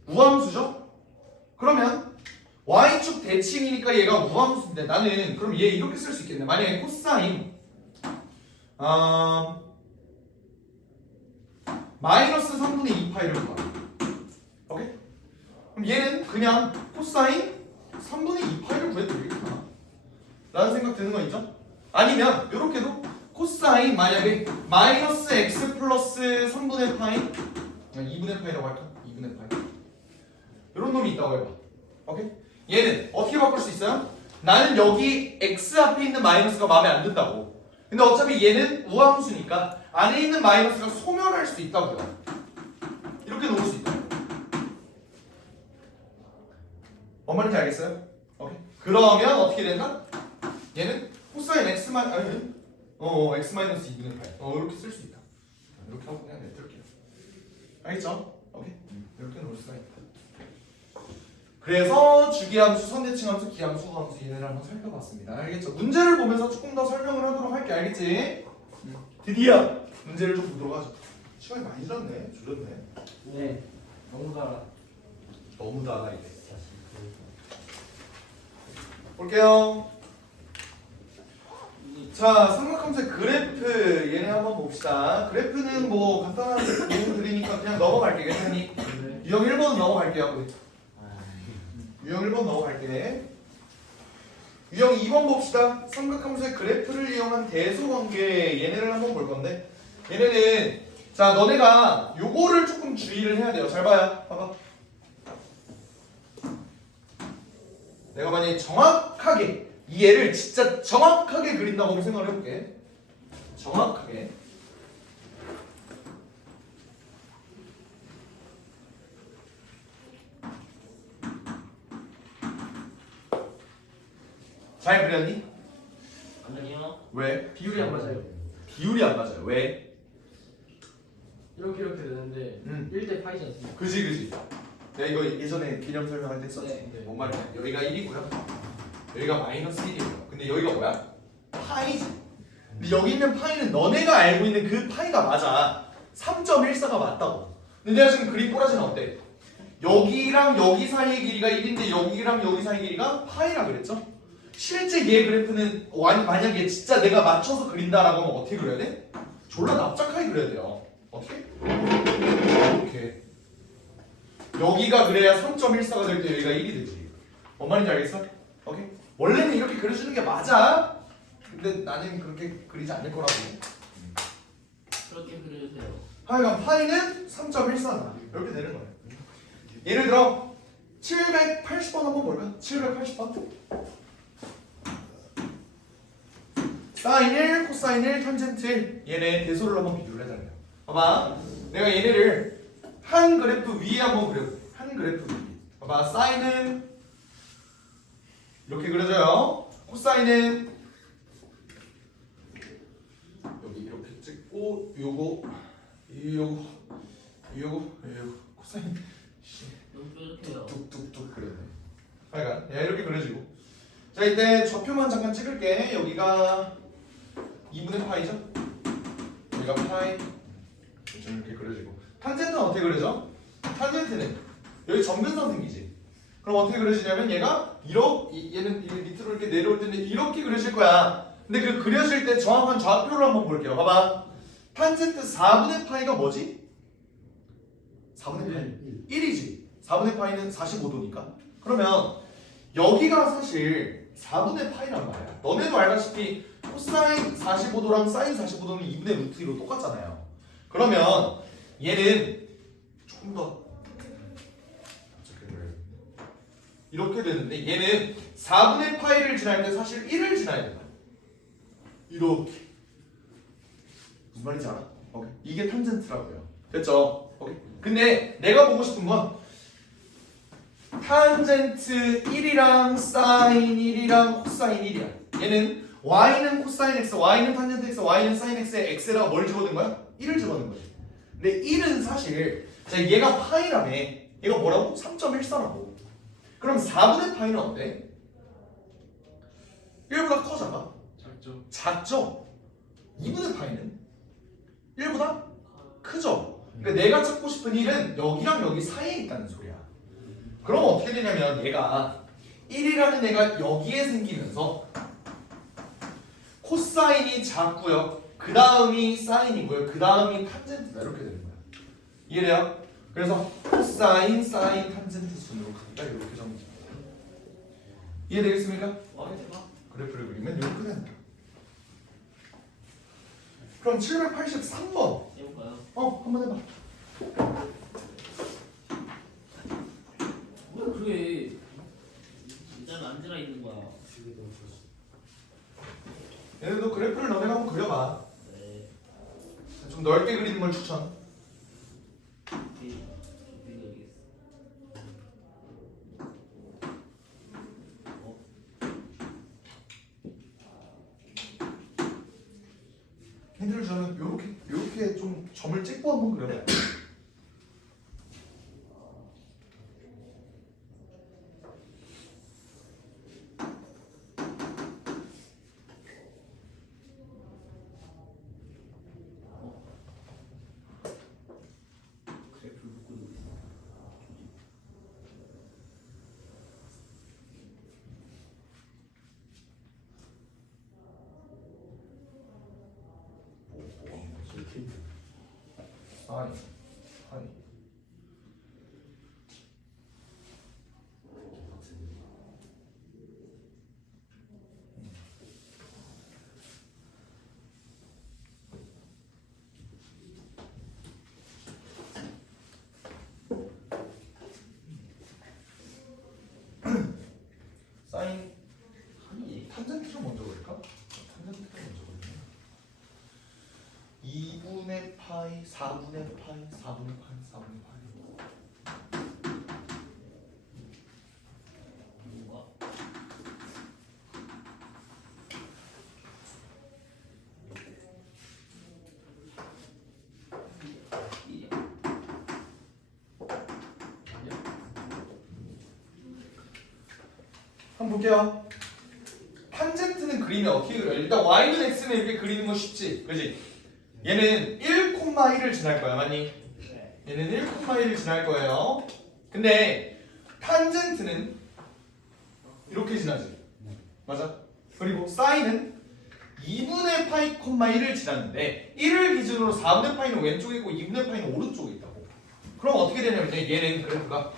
우함수죠? 그러면 y축 대칭이니까 얘가 우함수인데 나는 그럼 얘 이렇게 쓸 수 있겠네. 만약에 코사인 마이너스 3분의 2파이를 봐. 오케이? 그럼 얘는 그냥 코사인 3분의 2파이를 구해도 되겠구나 라는 생각 드는 거 있죠? 아니면 이렇게도 코사인 만약에 마이너스 x 플러스 3분의 파이 2분의 파이라고 할까? 2분의 파이 이런 놈이 있다고 해봐. 오케이? 얘는 어떻게 바꿀 수 있어요? 나는 여기 x 앞에 있는 마이너스가 마음에 안 든다고. 근데 어차피 얘는 우함수니까 안에 있는 마이너스가 소멸할 수 있다고요. 이렇게 놓을 수 있다. 뭔 말인지 알겠어요? 오케이. 그러면 어떻게 된다? 얘는 코사인 x x 마이너스 2분의 8 이렇게 쓸 수 있다. 이렇게 하고 그냥 내둘게요. 알겠죠? 오케이. 이렇게 놓을 수가 있다. 그래서 주기함수, 선대칭함수, 기함수, 우함수 얘네를 한번 살펴봤습니다. 알겠죠? 문제를 보면서 조금 더 설명을 하도록 할게. 알겠지? 드디어 문제를 좀 보도록 하죠. 시간이 많이 지났네. 줄였네. 네. 너무 달아. 너무 달아 이게. 볼게요. 자, 삼각함수의 그래프 얘네 한번 봅시다. 그래프는 뭐 간단한 내용 드리니까 그냥 넘어갈게. 괜찮니? 네. 유형 1번 넘어갈게요. 유형 1번 넘어갈게. 유형 2번 봅시다. 삼각함수의 그래프를 이용한 대소관계 얘네를 한번 볼 건데 얘네는 자 너네가 요거를 조금 주의를 해야 돼요. 잘 봐요. 봐봐. 내가 만약에 정확하게 이 얘를 진짜 정확하게 그린다고 생각을 해볼게. 정확하게. 잘 그렸니? 아니요. 왜? 비율이 안 맞아요. 비율이 안 맞아요. 왜? 이렇게 되는데 1대 파이지 않습니까? 그지. 내가 이거 예전에 개념 설명할 때 했었지. 네. 뭔 말이냐? 여기가 1이고요. 여기가 마이너스 1이고요. 근데 여기가 뭐야? 파이지. 근데 여기 있는 파이는 너네가 알고 있는 그 파이가 맞아. 3.14가 맞다고. 근데 내가 지금 그린 꼬라지는 어때? 여기랑 여기 사이의 길이가 1인데 여기랑 여기 사이의 길이가 파이라 그랬죠? 실제 얘 그래프는 만약에 진짜 내가 맞춰서 그린다라고 하면 어떻게 그려야 돼? 졸라 납작하게 그려야 돼요. 어떻게? 이렇게. 여기가 그래야 3.14가 될 때 여기가 1이 되지. 뭔 말인지 알겠어? 오케이? 원래는 이렇게 그려주는 게 맞아. 근데 나는 그렇게 그리지 않을 거라고. 그렇게 그려주세요. 하여간 파이는 3.14다. 이렇게 되는 거예요. 예를 들어 780번 한번 볼까? 780번. 사인 1, 코사인 1, 탄젠트 1. 얘네 대소를 한번 비교를 해달래요. 봐봐. 내가 얘네를 한 그래프 위에 한번 그려볼게. 한 그래프 위에. 봐봐. 사인은 이렇게 그려져요. 코사인은 여기 이렇게 찍고 요거 코사인 너무 뾰족해요. 뚝뚝뚝 그려네. 하여간 야 이렇게 그려지고. 자 이때 좌표만 잠깐 찍을게. 여기가 2분의 파이죠? 여기가 파이. 좀 이렇게 그려지고. 탄젠트는 어떻게 그려져? 탄젠트는 여기 점근선 생기지. 그럼 어떻게 그려지냐면 얘가 얘는 밑으로 이렇게 내려올 텐데 이렇게 그려질 거야. 근데 그 그려질 때 정확한 좌표를 한번 볼게요. 봐봐. 탄젠트 4분의 파이가 뭐지? 4분의 파이 1이지. 4분의 파이는 45도니까. 그러면 여기가 사실 4분의 파이란 말이야. 너네도 알다시피 코사인 45도랑 사인 45도는 2분의 루트 2로 똑같잖아요. 그러면 얘는 조금 더 이렇게 되는데 얘는 4분의 파이를 지날 때 사실 1을 지나야 된다. 이렇게. 무슨 말인지 알아? 오케이. 이게 탄젠트라고요. 됐죠? 오케이. 근데 내가 보고 싶은 건 탄젠트 1이랑 사인 1이랑 코사인 1이야. 얘는 y는 코사인 x, y는 탄젠트 x, y는 사인 x에 x에다가 뭘 집어넣은 거야? 1을 집어넣은 거지. 근데 1은 사실 자 얘가 파이라며. 얘가 뭐라고? 3.14라고. 그럼 4분의 파이는 어때? 1보다 커 작아? 작죠. 작죠? 2분의 파이는 1보다 크죠? 그러니까 내가 찾고 싶은 1은 여기랑 여기 사이에 있다는 소리야. 그럼 어떻게 되냐면 얘가 1이라는 애가 여기에 생기면서 코사인이 작고요. 그 다음이 사인이고요. 그 다음이 탄젠트다. 이렇게 되는 거야. 이해돼요? 그래서 코사인, 사인, 탄젠트 순으로 가기가 이렇게 정해집니다. 이해되겠습니까? 와 대박. 그래프를 그리면 이렇게 된다. 그럼 783번. 해볼까요? 한번 해봐. 왜 그게 진짜 앉아 있는 거야? 얘네도 그래프를 너네가 한번 그려봐. 네. 좀 넓게 그리는 걸 추천. 비교하겠어. 힌트를 주면 요렇게 좀 점을 찍고 한번 그려봐요. 그래프를 못 그리고 있어. 사인 파이. 사인 아니 탄젠트를 먼저 그릴까? 탄젠트를 먼저 그리면 2분의 파이 4분의 파이 4분의 파이 4분의 파이 뭔가 이야 아니야? 한번 볼게요. 탄젠트는 그리면 어떻게 그려요? 일단 y는 x는 이렇게 그리는 거 쉽지, 그지? 얘는 1,1을 지날 거야, 맞니? 얘는 1,1을 지날 거예요. 근데 탄젠트는 이렇게 지나지, 맞아? 그리고 사인은 2분의 파이, 1을 지났는데 1을 기준으로 4분의 파이는 왼쪽에 있고 2분의 파이는 오른쪽에 있다고. 그럼 어떻게 되냐면 얘는 그래프가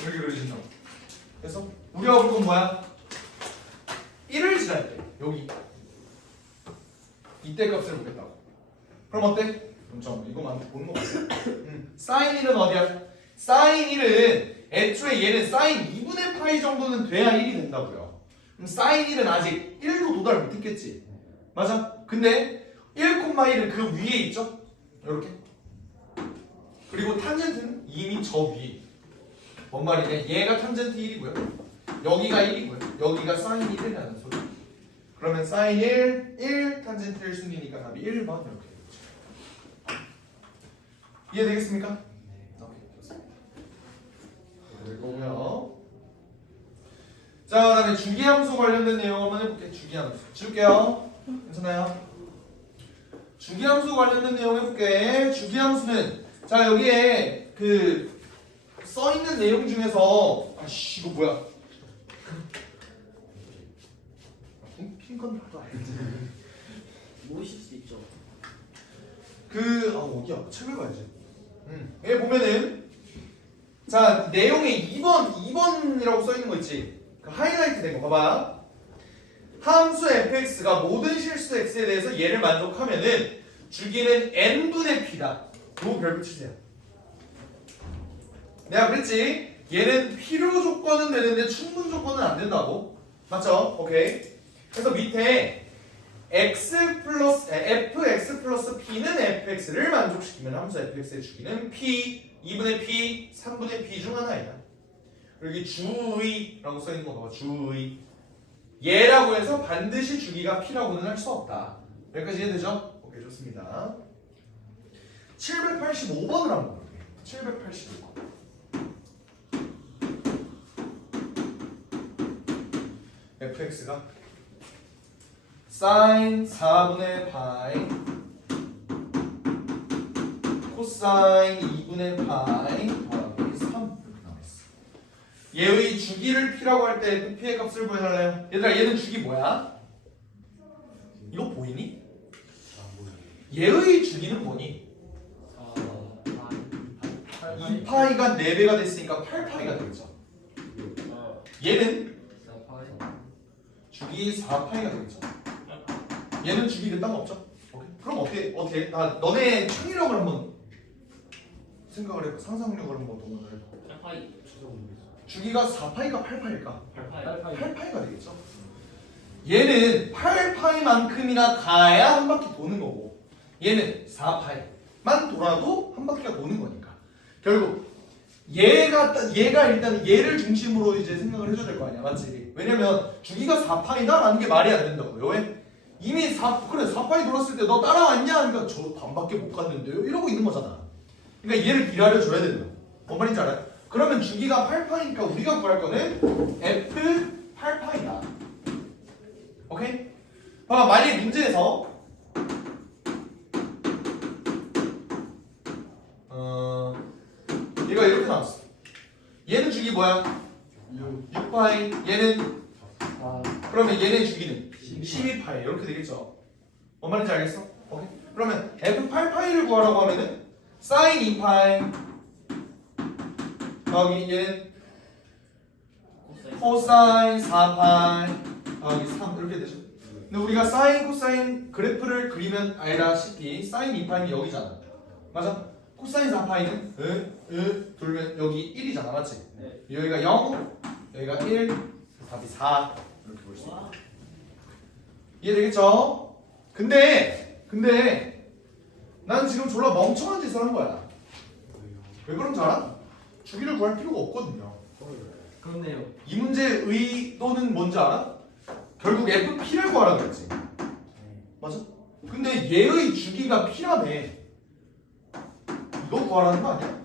이렇게 그려진다고. 그래서 우리가 볼 건 뭐야? 1을 지날 때 여기 이때 값을 보겠다고. 그럼 어때? 그럼 이거만 보는 거 같아. 사인 1은 어디야? 사인 1은 애초에 얘는 사인 2분의 파이 정도는 돼야 1이 된다고요. 그럼 사인 1은 아직 1도 도달 못했겠지. 맞아? 근데 1,1은 그 위에 있죠? 이렇게. 그리고 탄젠트는 이미 저 위에. 뭔 말이냐? 얘가 탄젠트 1이고요. 여기가 1이고요. 여기가 사인 1이라는 소리. 그러면 사인 1 탄젠트 1순위니까 답이 1번 이렇게. 이해되겠습니까? 오케이, 좋습니다. 이거고요. 자, 그다음에 주기함수 관련된 내용 한번 해볼게요. 주기함수. 지울게요. 괜찮아요? 주기함수 관련된 내용 해볼게. 주기함수는 자 여기에 그 써있는 내용 중에서 아씨 이거 뭐야? 핑컨 하도 알지. 모르실 수 있죠. 그 어디야? 책을 봐야지. 여기 보면은 자 내용에 2번이라고 써 있는 거 있지? 그 하이라이트 된 거 봐봐. 함수 fx가 모든 실수 x에 대해서 얘를 만족하면은 주기는 n분의 p다. 요 별 붙이세요. 내가 그랬지? 얘는 필요 조건은 되는데 충분 조건은 안 된다고. 맞죠? 오케이. 그래서 밑에 fx 플러스 p는 fx를 만족시키면 함수 fx의 주기는 p, 2분의 p, 3분의 p 중 하나이다. 그리고 여기 주의라고 써있는 거 봐봐. 주의. 얘라고 해서 반드시 주기가 p라고는 할 수 없다. 여기까지 이해되죠? 오케이, 좋습니다. 785번을 한번 볼게요. 785번. fx가 사인 4분의 파이 코사인 2분의 파이 더하기 3 이렇게 나와있어. 얘의 주기를 p라고 할 때 p의 값을 구해달래요. 얘들아 얘는 주기 뭐야? 이거 보이니? 얘의 주기는 뭐니? 2파이가 4배가 됐으니까 8파이가 되겠죠. 얘는 주기 4파이가 되겠죠. 얘는 주기 딴 거 없죠? 오케이. 그럼 어떻게? 너네 창의력을 한번 생각을 해봐. 상상력을 한번 동원을 해봐. 8파이 주기가 4파이가 8파일까? 8파이 8파이가 되겠죠. 얘는 8파이만큼이나 가야 한 바퀴 도는 거고 얘는 4파이만 돌아도 한 바퀴가 도는 거니까 결국 얘가 일단 얘를 중심으로 이제 생각을 해줘야 될 거 아니야, 맞지? 왜냐면 주기가 4파이다라는 게 말이 안 된다고요. 왜? 이미 4파이 돌았을 때 너 따라왔냐? 그러니까 저 반밖에 못 갔는데요? 이러고 있는 거잖아. 그러니까 얘를 기다려줘야 된다. 뭔 말인지 알아요? 그러면 주기가 8파이니까 우리가 구할 거는 F 8파이다. 오케이? 봐봐, 만약에 문제에서 얘가 이렇게 나왔어. 얘는 주기 뭐야? 6파이. 얘는 그러면 얘네 주기는 12파이 이렇게 되겠죠. 뭔 말인지 알겠어? 오케이. 그러면 f8파이를 구하라고 하면은 sin 2파이 더하기 얘는 코사인 4파이 더하기 3 이렇게 되죠. 근데 우리가 사인 코사인 그래프를 그리면 알다시피 사인 2파이는 여기잖아. 맞아? 코사인 4파이는 돌면 여기 1이잖아. 맞지? 네. 여기가 0, 여기가 1, 답이 4 이렇게 볼 수 있다. 이해되겠죠? 근데 난 지금 졸라 멍청한 짓을 한 거야. 왜 그런 줄 알아? 주기를 구할 필요가 없거든요. 그렇네요. 이 문제의 의도는 뭔지 알아? 결국 FP를 구하라 그랬지. 맞아? 근데 얘의 주기가 P라며. 이거 구하라는 거 아니야?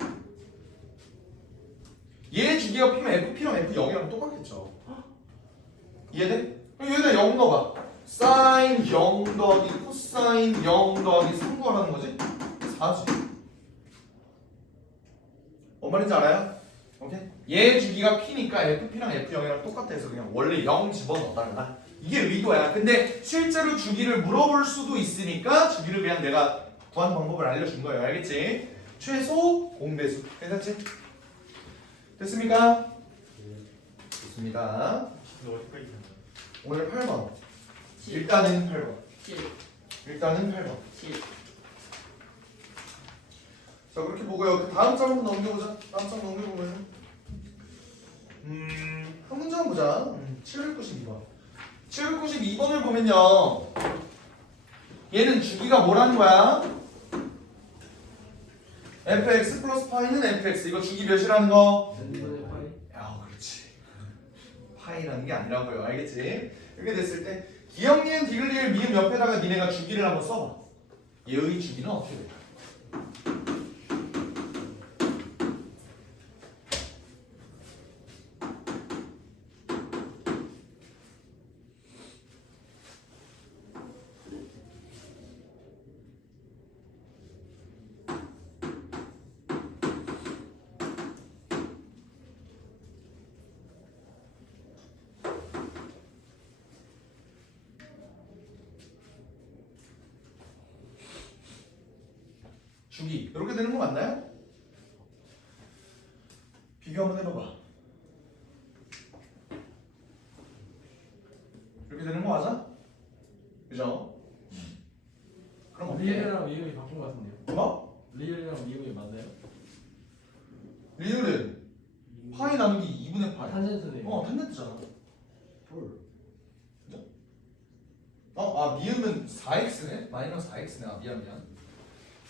얘의 주기가 P면 FP랑 F0이랑 똑같겠죠. 이해돼? 그럼 여기다 0 넣어봐. 사인 0 더하기 코사인 0 더하기 3 구하라는 거지? 4지. 뭔 말인지 알아요? 오케이? 얘의 주기가 P니까 FP랑 F0이랑 똑같아 해서 그냥 원래 0 집어넣었다거나 이게 의도야. 근데 실제로 주기를 물어볼 수도 있으니까 주기를 그냥 내가 구하는 방법을 알려준 거예요. 알겠지? 최소 공배수. 괜찮지? 됐습니까? 좋습니다. 오늘 8번. 일단은 8번. 7. 일단은 8번. 7. 자, 그렇게 보고요. 그 다음 장 한번 넘겨보자. 다음 장 넘겨보면 한 문제만 보자. 792번. 792번을 보면요. 얘는 주기가 뭐라는 거야? fx 플러스 파이는 fx. 이거 주기 몇이라는 거? n분의 파이. 야, 그렇지. 파이라는 게 아니라고요. 알겠지? 이렇게 됐을 때 기억, 니은, 디귿, 리을, 미음 옆에다가 니네가 주기를 한번 써봐. 얘의 주기는 어떻게 돼? 주기 이렇게 되는 거 맞나요? 비교 한번 해봐봐. 이렇게 되는 거 맞아? 그죠? 그럼 어떻게 해? 리을이랑 미음이 바뀐 것 같은데요. 뭐? 리을이랑 미음이 맞나요? 리을은 파이 나누기 2분의 8 탄젠트네요. 탄젠트잖아. 그죠? 미음은 4x네? 마이너스 4x네. 미안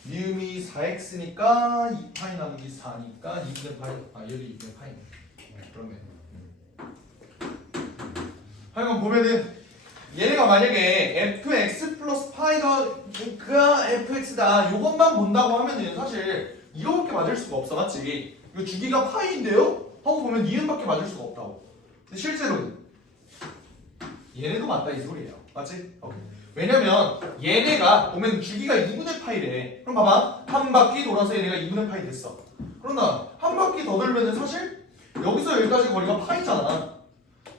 미음이 4x니까 2파이 나누기 4니까 2분의 8 여기 2분의 파이네. 그러면 하여간 보면은 얘네가 만약에 fx 플러스 파이가 fx다 요것만 본다고 하면은 사실 이거밖에 맞을 수가 없어. 맞지? 이거 주기가 파이인데요? 하고 보면 니은밖에 맞을 수가 없다고. 근데 실제로는 얘네도 맞다 이 소리예요. 맞지? 오케이. 왜냐면 얘네가 보면 주기가 2분의 파이래. 그럼 봐봐. 한 바퀴 돌아서 얘네가 2분의 파이 됐어. 그러나 한 바퀴 더 돌면은 사실 여기서 여기까지 거리가 파이잖아.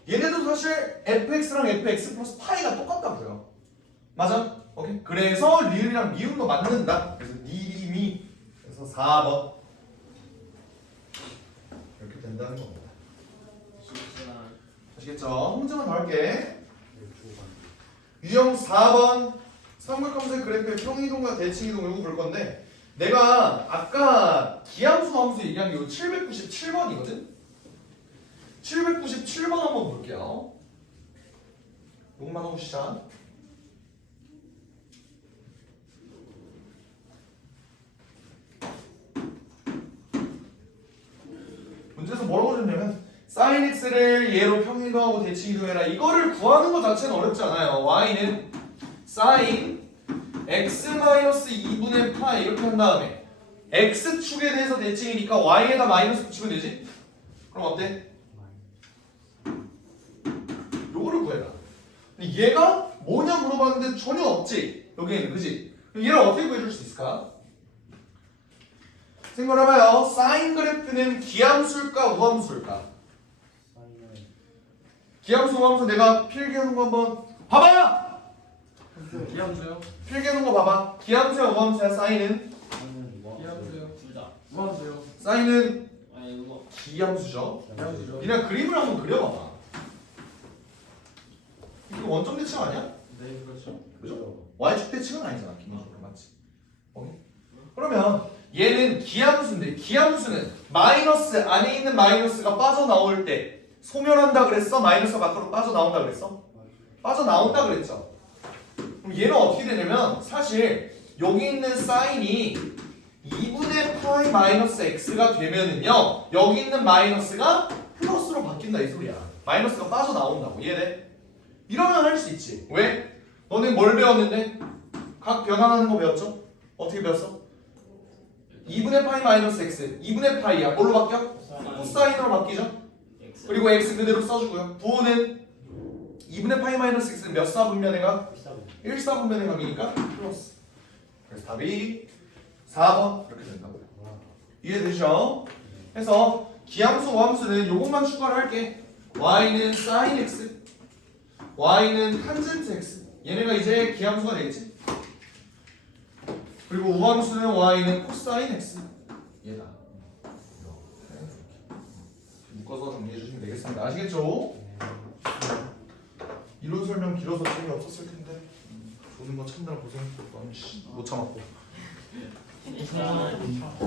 얘네도 사실 fx랑 fx 플러스 파이가 똑같다고요. 맞아? 오케이. 그래서 리을이랑 미음도 맞는다. 그래서 니리미. 그래서 4번 이렇게 된다는 겁니다. 아시겠죠? 문제만 더 할게. 유형 4번 삼각형색 그래프의 평이동과 대칭이동 이거 볼 건데 내가 아까 기함수 함수 얘기한 게 797번이거든? 797번 한번 볼게요. 요것만 하고 시작. 문제에서 뭐라고 줬냐면 sin x를 얘로 평이동하고 대칭이동해라. 이거를 구하는 것 자체는 어렵지 않아요. y는 sin x-2분의 파이 이렇게 한 다음에 x축에 대해서 대칭이니까 y에다 마이너스 붙이면 되지? 그럼 어때? 요거를 구해라. 근데 얘가 뭐냐 물어봤는데 전혀 없지? 여기에는 그지? 그럼 얘를 어떻게 구해줄 수 있을까? 생각해봐요. 사인 그래프는 기함수일까 우함수일까? 기함수 우함수 내가 필기하는 거 한번 봐봐요! 기함수요? 필기해놓은 거 봐봐. 기함수야 우함수야 사인은? 기함수요? 둘다 우함수요? 사인은 아니 이거 기함수죠. 기함수죠? 그냥 그림을 한번 그려봐봐. 이거 원점 대칭 아니야? 네 그렇죠. 그죠? Y축 대칭은 아니잖아. 기함수는 맞지? 그러면 얘는 기함수인데 기함수는 마이너스 안에 있는 마이너스가 빠져나올 때 소멸한다 그랬어? 마이너스가 밖으로 빠져나온다 그랬어? 빠져나온다 그랬죠? 그럼 얘는 어떻게 되냐면 사실 여기 있는 사인이 2분의 파이 마이너스 x가 되면은요 여기 있는 마이너스가 플러스로 바뀐다 이 소리야. 마이너스가 빠져나온다고. 이해돼? 이러면 할 수 있지. 왜? 너네 뭘 배웠는데? 각 변환하는 거 배웠죠? 어떻게 배웠어? 2분의 파이 마이너스 x 2분의 파이야. 뭘로 바뀌어? 코사인으로 바뀌죠? X 그리고 x 그대로 써주고요. 부호는 2분의 파이 마이너스 x는 몇 사분면에 가? 1사분면에 가니까 플러스. 그래서 답이 4번 이렇게 된다고요. 이해되죠? 그래서 기함수 우함수는 요것만 추가를 할게. y는 sin x y는 탄젠트 x 얘네가 이제 기함수가 되겠지? 그리고 우함수는 y는 코사인 x 얘다. 묶어서 정리해 주시면 되겠습니다. 아시겠죠? 이론 설명 길어서 재미없었을 텐데 조는 거 참느라 고생했고 못 참았고 일단